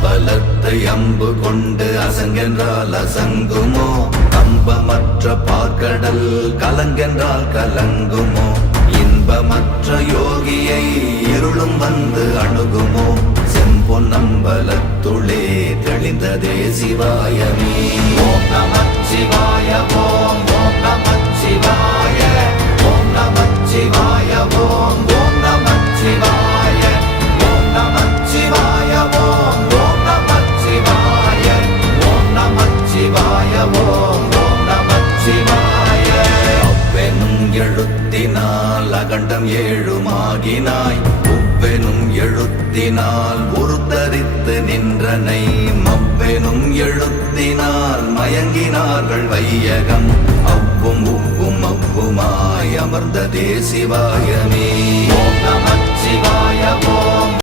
அம்பலத்தை அம்பு கொண்டு அசங்கென்றால் அசங்குமோ, கம்பமற்ற பார்க்கடல் கலங்கென்றால் கலங்குமோ, இன்பமற்ற யோகியை இருளும் வந்து அணுகுமோ, செம்பொன்னம்பலத்துளே தெளிந்ததே சிவாயமே. ஓம் நமச்சிவாய ஓம் ஓம் நமச்சிவாய ஓம் நமச்சிவாய ஓம் ஓம் நமச்சிவாய ஓம் நமச்சிவாய ஓம் ஓம் நமச்சிவாய ஓம் நமச்சிவாய ஓம் ஓம் நமச்சிவாய. அவ்வெனும் எழுத்தினால் அகண்டம் ஏழுமாகினாய், உவ்வெனும் எழுத்தினால் உருத்தரித்து நின்றனை, மவ்வெனும் எழுத்தினால் மயங்கினார்கள் வையகம், அவ்வும் உவ்வும் அவ்வுமாய் அமர்ந்ததே சிவாயமே. ஓம் நமச்சிவாய ஓம்